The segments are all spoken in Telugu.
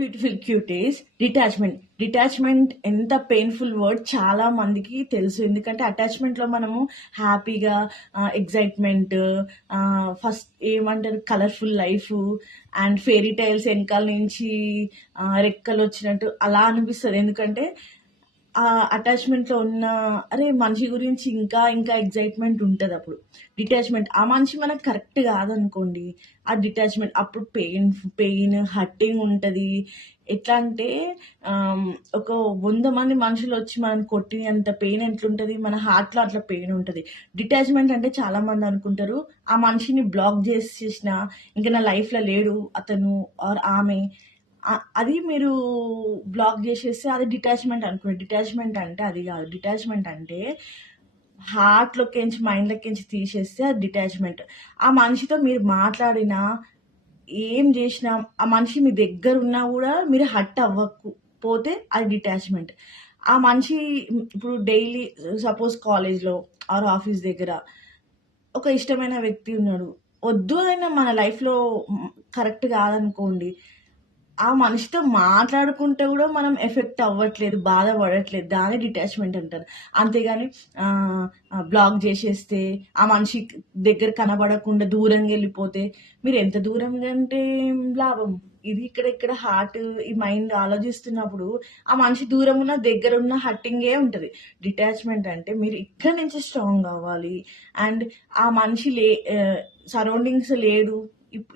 Beautiful cuties. డిటాచ్మెంట్ ఎంత పెయిన్ఫుల్ వర్డ్ చాలా మందికి తెలుసు. ఎందుకంటే అటాచ్మెంట్లో మనము హ్యాపీగా, ఎగ్జైట్మెంట్, ఫస్ట్ ఏమంటారు, colourful life and fairy tiles వెనకాల నుంచి రెక్కలు వచ్చినట్టు అలా అనిపిస్తుంది. ఎందుకంటే ఆ అటాచ్మెంట్లో ఉన్న అరే మనిషి గురించి ఇంకా ఇంకా ఎగ్జైట్మెంట్ ఉంటుంది. అప్పుడు డిటాచ్మెంట్, ఆ మనిషి మనకు కరెక్ట్ కాదనుకోండి, ఆ డిటాచ్మెంట్ అప్పుడు పెయిన్ హర్టింగ్ ఉంటుంది. ఎట్లా అంటే ఒక 100 మంది మనుషులు వచ్చి మనం కొట్టినంత పెయిన్ ఎట్లుంటుంది, మన హార్ట్లో అట్లా పెయిన్ ఉంటుంది. డిటాచ్మెంట్ అంటే చాలా మంది అనుకుంటారు ఆ మనిషిని బ్లాక్ చేసేసిన ఇంకా నా లైఫ్లో లేడు అతను ఆర్ ఆమె, అది మీరు బ్లాక్ చేసేస్తే అది డిటాచ్మెంట్ అనుకోండి. డిటాచ్మెంట్ అంటే అది కాదు. డిటాచ్మెంట్ అంటే హార్ట్లోకించి మైండ్లోకించి తీసేస్తే అది డిటాచ్మెంట్. ఆ మనిషితో మీరు మాట్లాడినా ఏం చేసినా ఆ మనిషి మీ దగ్గర ఉన్నా కూడా మీరు హర్ట్ అవ్వకపోతే అది డిటాచ్మెంట్. ఆ మనిషి ఇప్పుడు డైలీ సపోజ్ కాలేజ్లో ఆర్ ఆఫీస్ దగ్గర ఒక ఇష్టమైన వ్యక్తి ఉన్నాడు, వద్దు అయినా మన లైఫ్లో కరెక్ట్ కాదనుకోండి, ఆ మనిషితో మాట్లాడుకుంటే కూడా మనం ఎఫెక్ట్ అవ్వట్లేదు, బాధపడట్లేదు, దాన్ని డిటాచ్మెంట్ అంటారు. అంతేగాని బ్లాక్ చేసేస్తే, ఆ మనిషి దగ్గర కనబడకుండా దూరంగా వెళ్ళిపోతే మీరు ఎంత దూరంగా అంటే లాభం. ఇది ఇక్కడ హార్ట్, ఈ మైండ్ ఆలోచిస్తున్నప్పుడు ఆ మనిషి దూరం ఉన్న దగ్గర ఉన్న హర్టింగే ఉంటుంది. డిటాచ్మెంట్ అంటే మీరు ఇక్కడి నుంచి స్ట్రాంగ్ అవ్వాలి అండ్ ఆ మనిషి సరౌండింగ్స్ లేడు,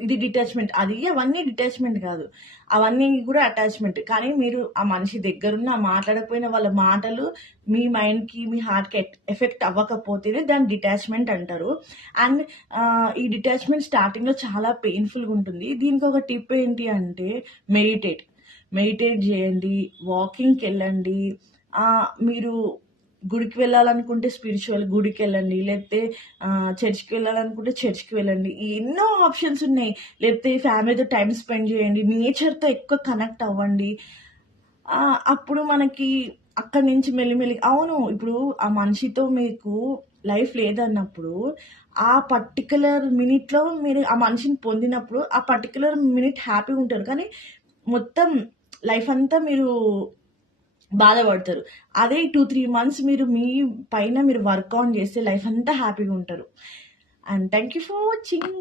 ఇది డిటాచ్మెంట్. అవన్నీ డిటాచ్మెంట్ కాదు, అవన్నీ కూడా అటాచ్మెంట్. కానీ మీరు ఆ మనిషి దగ్గరున్న మాట్లాడకపోయిన వాళ్ళ మాటలు మీ మైండ్కి మీ హార్ట్కి ఎఫెక్ట్ అవ్వకపోతేనే దాన్ని డిటాచ్మెంట్ అంటారు. అండ్ ఈ డిటాచ్మెంట్ స్టార్టింగ్లో చాలా పెయిన్ఫుల్గా ఉంటుంది. దీనికి ఒక టిప్ ఏంటి అంటే మెడిటేట్ చేయండి, వాకింగ్కి వెళ్ళండి. మీరు గుడికి వెళ్ళాలనుకుంటే స్పిరిచువల్ గుడికి వెళ్ళండి, లేకపోతే చర్చ్కి వెళ్ళాలనుకుంటే చర్చ్కి వెళ్ళండి. ఎన్నో ఆప్షన్స్ ఉన్నాయి. లేకపోతే ఫ్యామిలీతో టైం స్పెండ్ చేయండి, నేచర్తో ఎక్కువ కనెక్ట్ అవ్వండి. అప్పుడు మనకి అక్కడి నుంచి మెల్లిమెల్లి అవును, ఇప్పుడు ఆ మనిషితో మీకు లైఫ్ లేదన్నప్పుడు ఆ పర్టికులర్ మినిట్లో మీరు ఆ మనిషిని పొందినప్పుడు ఆ పర్టికులర్ మినిట్ హ్యాపీగా ఉంటారు. కానీ మొత్తం లైఫ్ అంతా మీరు బాధపడతారు. అదే 2-3 మంత్స్ మీరు మీ పైన మీరు వర్క్ ఆన్ చేస్తే లైఫ్ అంతా హ్యాపీగా ఉంటారు. And thank you for watching.